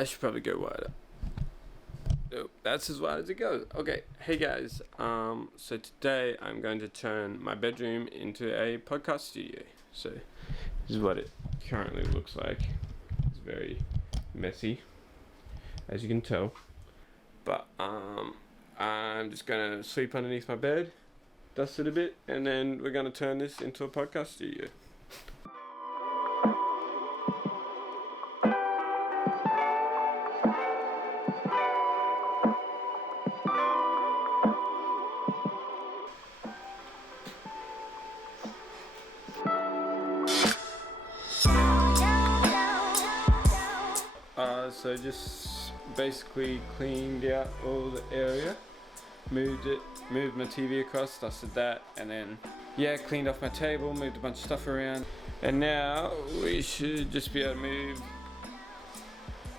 I should probably go wider. Nope, that's as wide as it goes. Okay, hey guys. So today I'm going to turn my bedroom into a podcast studio. So this is what it currently looks like. It's very messy, as you can tell. But I'm just gonna sleep underneath my bed, dust it a bit, and then we're gonna turn this into a podcast studio. So just basically cleaned out all the area, moved my TV across, dusted that, and then cleaned off my table, moved a bunch of stuff around, and now we should just be able to move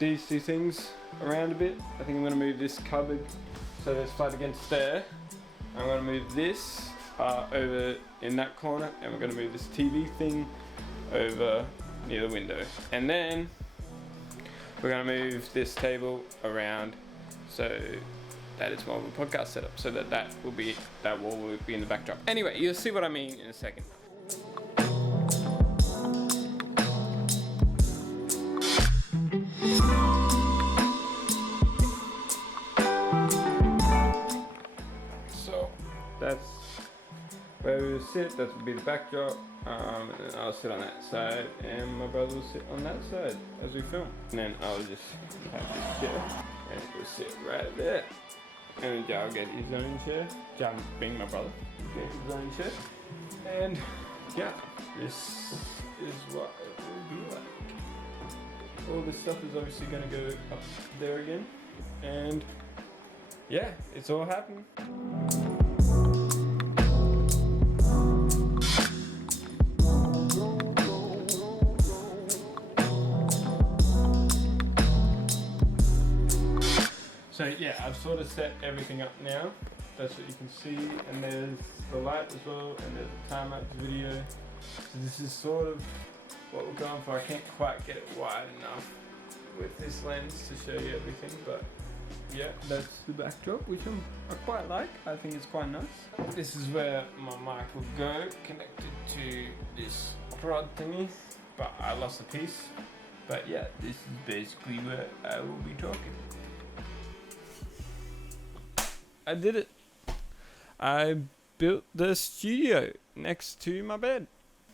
these two things around a bit. I think I'm going to move this cupboard so there's flat against there. I'm going to move this over in that corner, and we're going to move this TV thing over near the window, and then we're going to move this table around so that it's more of a podcast setup, so that wall will be in the backdrop. Anyway, you'll see what I mean in a second. So that's where we will sit. That will be the backdrop. And then I'll sit on that side, and my brother will sit on that side as we film. And then I'll just have this chair, and it will sit right there. And then Jar will get his own chair. Jar being my brother, get his own chair. And this is what it will be like. All this stuff is obviously going to go up there again, and it's all happening. So I've sort of set everything up now. That's what you can see, and there's the light as well, and there's a time-lapse video. So this is sort of what we're going for. I can't quite get it wide enough with this lens to show you everything, but that's the backdrop, which I quite like. I think it's quite nice. This is where my mic will go, connected to this rod thingy, but I lost a piece. But this is basically where I will be talking. I did it. I built the studio next to my bed.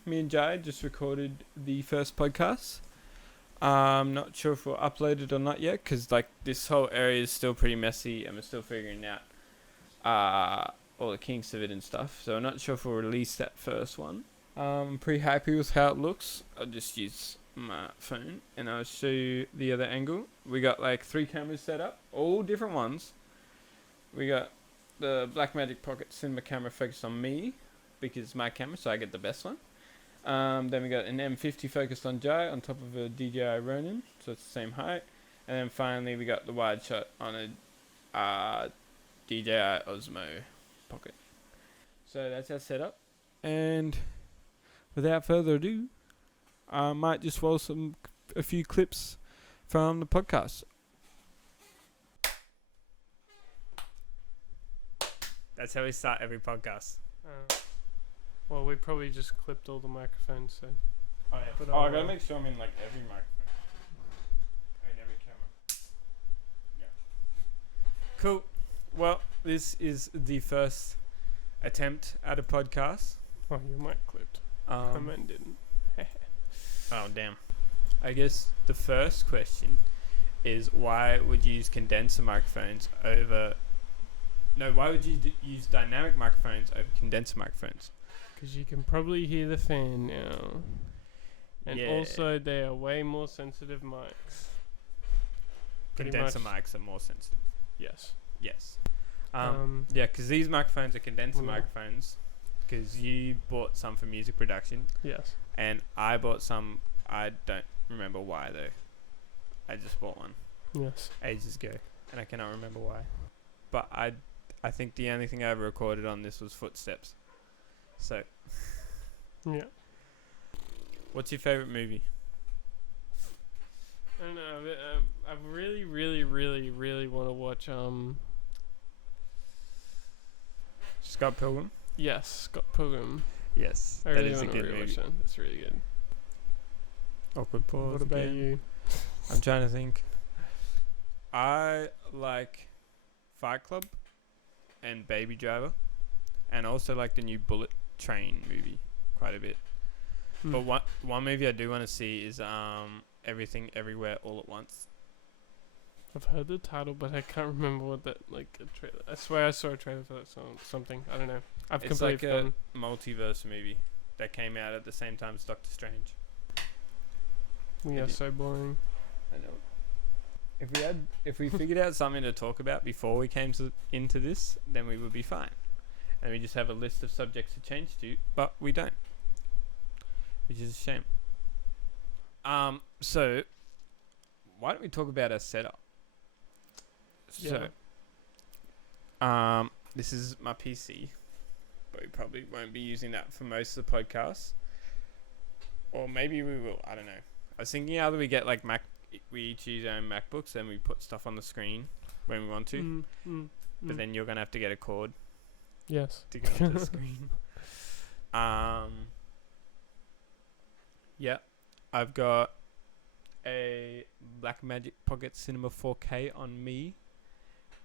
Me and Jai just recorded the first podcast. I'm not sure if we'll upload it or not yet, because this whole area is still pretty messy and we're still figuring out all the kinks of it and stuff. So I'm not sure if we'll release that first one. I'm pretty happy with how it looks. I'll just use my phone and I'll show you the other angle. We got 3 cameras set up, all different ones. We got the Blackmagic Pocket Cinema camera focused on me, because it's my camera, so I get the best one. Then we got an M50 focused on Jai on top of a DJI Ronin, so it's the same height. And then finally we got the wide shot on a DJI Osmo Pocket. So that's our setup. And without further ado, I might just roll a few clips from the podcast. That's how we start every podcast. Well, we probably just clipped all the microphones, so. Oh, yeah. But I gotta make sure I'm in every microphone. In every camera. Yeah. Cool. Well, this is the first attempt at a podcast. Oh, your mic clipped. Mine didn't. Oh, damn. I guess the first question is, why would you use condenser microphones over... No, why would you use dynamic microphones over condenser microphones? Because you can probably hear the fan now. And also, they are way more sensitive mics. Condenser mics are more sensitive. Yes. Because these microphones are condenser microphones. Because you bought some for music production. Yes. And I bought some, I don't remember why though. I just bought one. Yes. Ages ago. And I cannot remember why. But I think the only thing I ever recorded on this was footsteps. So. Yeah. What's your favourite movie? I don't know. I really, really, really, really want to watch Scott Pilgrim. Yes, Scott Pilgrim. Yes, I that really is a want to good rewatch movie. it. It's really good. Awkward pause. What about again. you? I'm trying to think. I like Fight Club and Baby Driver, and also like the new Bullet Train movie quite a bit. Hmm. But one movie I do want to see is Everything Everywhere All at Once. I've heard the title, but I can't remember what that like a trailer. I swear I saw a trailer for that song. Something I don't know. I've It's completely like a forgotten. multiverse movie that came out at the same time as Doctor Strange. We are so boring. I know. If we figured out something to talk about before we came into this, then we would be fine. And we just have a list of subjects to change to, but we don't, which is a shame. So why don't we talk about our setup? So, this is my PC, but we probably won't be using that for most of the podcasts, or maybe we will. I don't know. I was thinking either we get like we each use our own MacBooks and we put stuff on the screen when we want to, but then you're gonna have to get a cord yes, to go to the screen. Yeah, I've got a Blackmagic Pocket Cinema 4K on me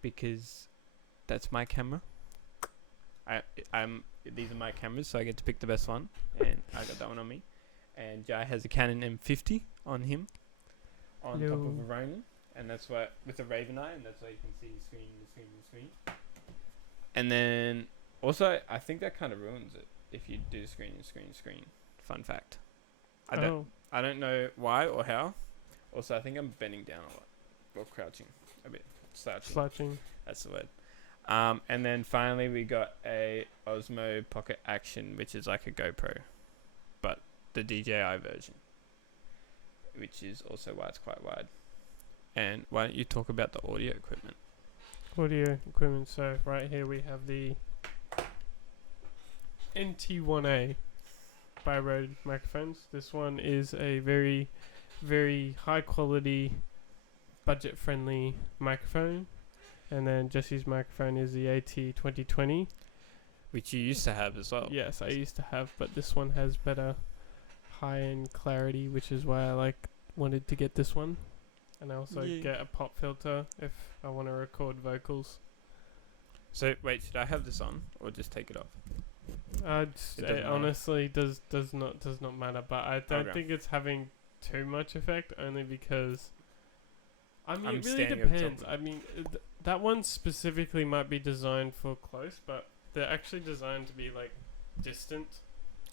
because that's my camera. These are my cameras, so I get to pick the best one, and I got that one on me. And Jai has a Canon M50 on him, on top of a Ronin, and that's why with a Raven Eye, and that's why you can see the screen. And then also, I think that kind of ruins it if you do screen. Fun fact. I don't know why or how. Also, I think I'm bending down a lot, or crouching a bit, slouching. That's the word. And then finally we got a Osmo Pocket Action, which is like a GoPro, but the DJI version, which is also why it's quite wide. And why don't you talk about the audio equipment? So right here we have the NT1A by Rode microphones. This one is a very, very high quality, budget friendly microphone. And then Jesse's microphone is the AT2020, which you used to have as well. Yes, I used to have, but this one has better high-end clarity, which is why I wanted to get this one. And I also get a pop filter if I want to record vocals. So wait, should I have this on or just take it off? It honestly does not matter, but I don't think it's having too much effect, only because it really depends. I mean, that one specifically might be designed for close, but they're actually designed to be like distant.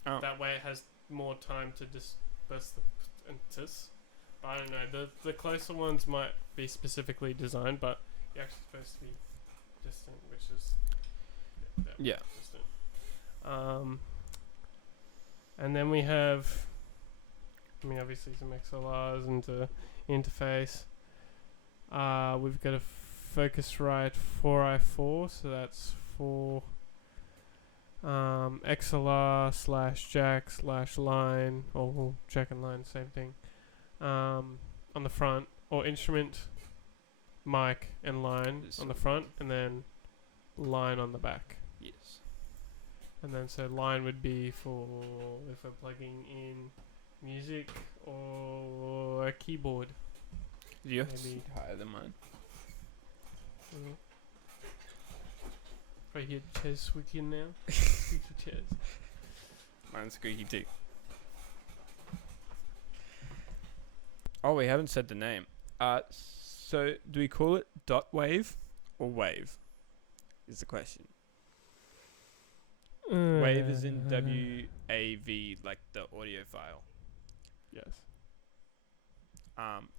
Oh. That way, it has more time to disperse the impetus. But I don't know. The closer ones might be specifically designed, but you're actually supposed to be distant, which is distant. And then we have, obviously some XLRs and the interface. We've got a Focusrite 4i4, so that's for XLR / jack / line, or jack and line, same thing, on the front, or instrument, mic and line on the front, and then line on the back. Yes. And then so line would be for if we're plugging in music or a keyboard. Yours higher than mine. Right here, chairs squeaking now. Squeaky chairs. Mine's squeaky too. Oh, we haven't said the name. So do we call it dot wave or wave? Is the question. Wave is in WAV, like the audio file. Yes.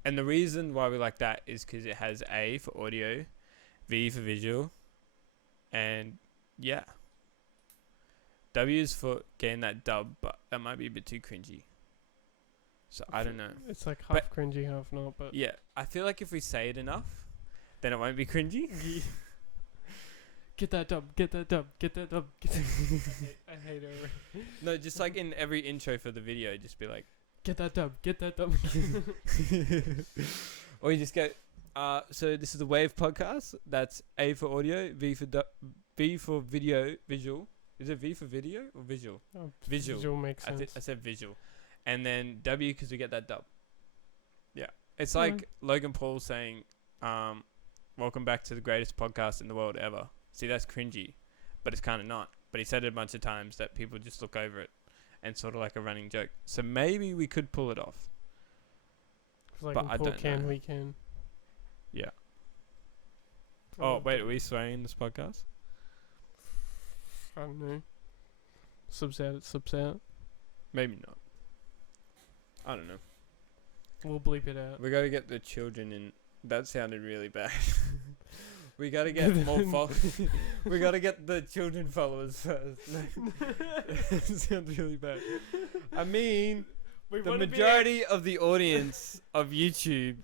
And the reason why we like that is because it has A for audio, V for visual, and yeah. W is for getting that dub, but that might be a bit too cringy. So I don't know. It's like half cringy, half not, but yeah, I feel like if we say it enough, then it won't be cringy. Get that dub, get that dub, get that dub. I hate it. No, just like in every intro for the video, just be like, get that dub, get that dub. or you just go, So this is the Wave podcast. That's A for audio, V for video, visual. Is it V for video or visual? Oh, visual makes sense. I said visual. And then W because we get that dub. Yeah. It's like Logan Paul saying, welcome back to the greatest podcast in the world ever. See, that's cringy, but it's kind of not. But he said it a bunch of times that people just look over it and sort of like a running joke. So maybe we could pull it off. Like but I don't know. We can. Yeah. Oh, wait, are we swearing in this podcast? I don't know. Subs out. Maybe not. I don't know. We'll bleep it out. We gotta get the children in. That sounded really bad. We gotta get more followers. We gotta get the children followers first. That sounds really bad. I mean, the majority of the audience of YouTube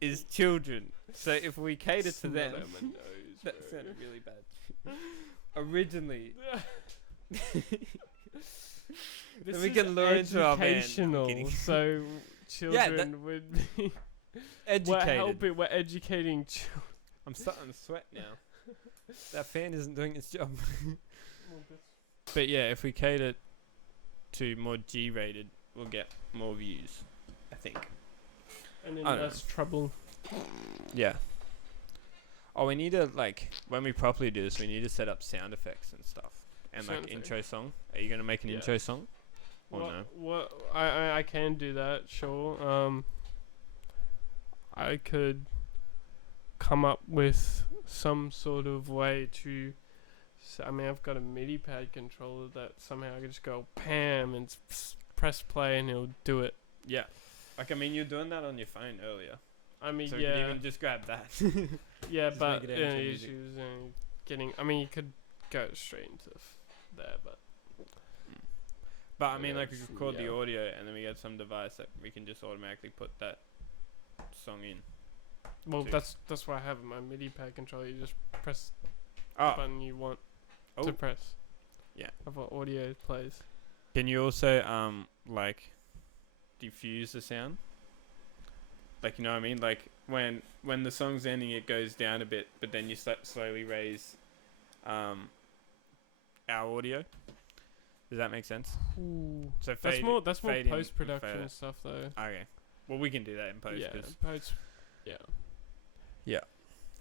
is children. So if we cater to them, that sounded really bad. Originally. This we can lure into our band. So children would be educated. We're educating children. I'm starting to sweat now. That fan isn't doing its job. But yeah, if we cater to more G-rated, we'll get more views, I think. And then less trouble. Yeah. Oh, we need to, like, when we properly do this, we need to set up sound effects and stuff. And, like, intro song. Are you going to make an intro song? Or no? What? I can do that, sure. I could come up with some sort of way to... I mean, I've got a MIDI pad controller that somehow I could just go PAM and press play and it'll do it. Yeah. Like, I mean, you're doing that on your phone earlier. I mean, so yeah. you can even just grab that. Yeah, but issues getting... I mean, you could go straight into there, but... But, I mean, like, we record the audio and then we get some device that we can just automatically put that song in. Well, that's what I have in my MIDI pad controller. You just press the button you want to press. Yeah. Of what audio plays. Can you also, like, diffuse the sound? Like, you know what I mean? Like, when the song's ending, it goes down a bit, but then you slowly raise our audio. Does that make sense? Ooh. So that's more post-production stuff, though. Okay. Well, we can do that in post. Yeah, post. Yeah. Yeah.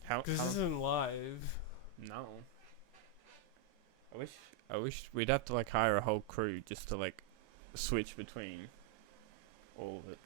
Because this isn't live. No. I wish we'd have to, like, hire a whole crew just to, like, switch between all of it.